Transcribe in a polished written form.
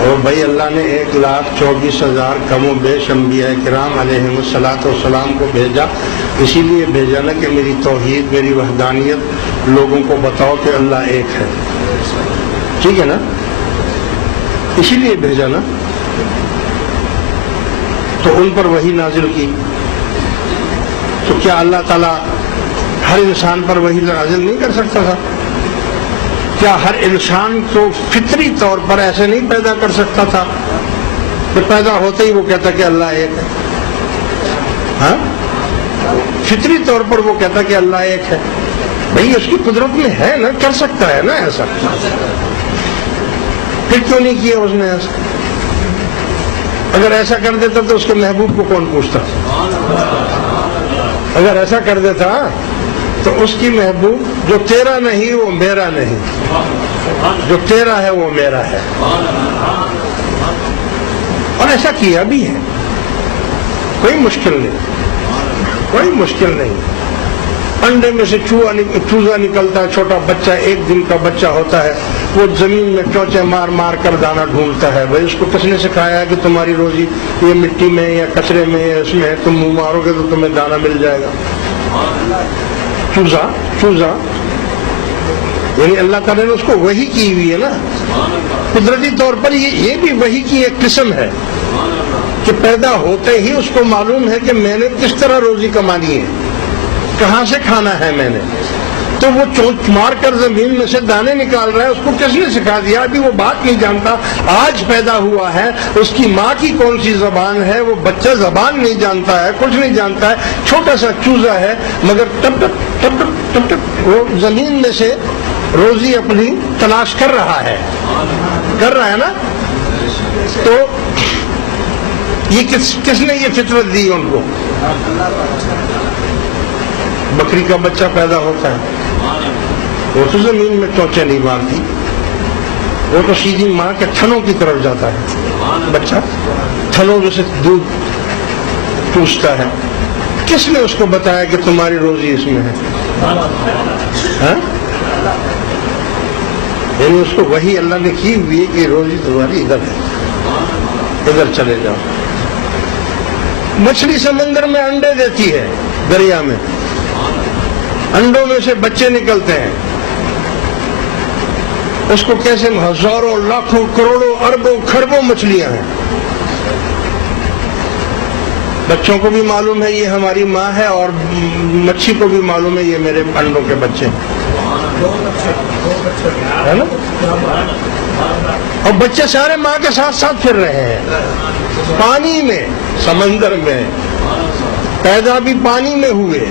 اور بھائی اللہ نے 1,24,000 کم و بیش انبیاء کرام علیہم الصلاۃ والسلام کو بھیجا، اسی لیے بھیجا نا کہ میری توحید، میری وحدانیت لوگوں کو بتاؤ کہ اللہ ایک ہے، ٹھیک ہے نا، اسی لیے بھیجا نا۔ تو ان پر وحی نازل کی، تو کیا اللہ تعالیٰ ہر انسان پر وحی نازل نہیں کر سکتا تھا؟ کیا ہر انسان کو فطری طور پر ایسے نہیں پیدا کر سکتا تھا کہ پیدا ہوتے ہی وہ کہتا کہ اللہ ایک ہے؟ ہاں، فطری طور پر وہ کہتا کہ اللہ ایک ہے، بھئی اس کی قدرت میں ہے نا، کر سکتا ہے نا ایسا، پھر کیوں نہیں کیا اس نے ایسا؟ اگر ایسا کر دیتا تو اس کے محبوب کو کون پوچھتا؟ اگر ایسا کر دیتا تو اس کی محبوب جو تیرا نہیں وہ میرا نہیں، جو تیرا ہے وہ میرا ہے، اور ایسا کیا بھی ہے، کوئی مشکل نہیں، کوئی مشکل نہیں۔ انڈے میں سے چوزا نکلتا ہے، چھوٹا بچہ 1 دن کا بچہ ہوتا ہے، وہ زمین میں چونچے مار مار کر دانا ڈھونڈتا ہے۔ بھائی اس کو کس نے سکھایا ہے کہ تمہاری روزی یہ مٹی میں یا کچرے میں یا اس میں ہے، تم منہ مارو گے تو تمہیں دانا مل جائے گا؟ چوزا یعنی اللہ تعالیٰ نے اس کو وحی کی ہوئی ہے نا، قدرتی طور پر یہ بھی وحی کی ایک قسم ہے کہ پیدا ہوتے ہی اس کو معلوم ہے کہ میں نے کس طرح روزی کمانی ہے، کہاں سے کھانا ہے میں نے، تو وہ چونچ مار کر زمین میں سے دانے نکال رہا ہے، اس کو کس نے سکھا دیا؟ ابھی وہ بات نہیں جانتا، آج پیدا ہوا ہے، اس کی ماں کی کون سی زبان ہے، وہ بچہ زبان نہیں جانتا ہے، کچھ نہیں جانتا ہے، چھوٹا سا چوزا ہے، مگر ٹپ ٹپ ٹپ ٹپ ٹپ ٹپ وہ زمین میں سے روزی اپنی تلاش کر رہا ہے نا۔ تو یہ کس نے یہ فطرت دی ان کو؟ بکری کا بچہ پیدا ہوتا ہے، وہ تو زمین میں چونچے نہیں مارتی، وہ تو سیدھی ماں کے تھنوں کی طرف جاتا ہے، بچہ تھنوں میں سے دودھ چوستا ہے۔ کس نے اس کو بتایا کہ تمہاری روزی اس میں ہے؟ ہاں؟ یعنی اس کو وہی اللہ نے کی ہوئی ہے کہ روزی تمہاری ادھر ہے، ادھر چلے جاؤ۔ مچھلی سمندر میں انڈے دیتی ہے، دریا میں انڈوں میں سے بچے نکلتے ہیں، اس کو کیسے ہزاروں لاکھوں کروڑوں اربوں کھربوں مچھلیاں ہیں، بچوں کو بھی معلوم ہے یہ ہماری ماں ہے، اور مچھی کو بھی معلوم ہے یہ میرے انڈوں کے بچے ہیں، ہے نا؟ اور بچے سارے ماں کے ساتھ ساتھ پھر رہے ہیں، پانی میں، سمندر میں، پیدا بھی پانی میں ہوئے،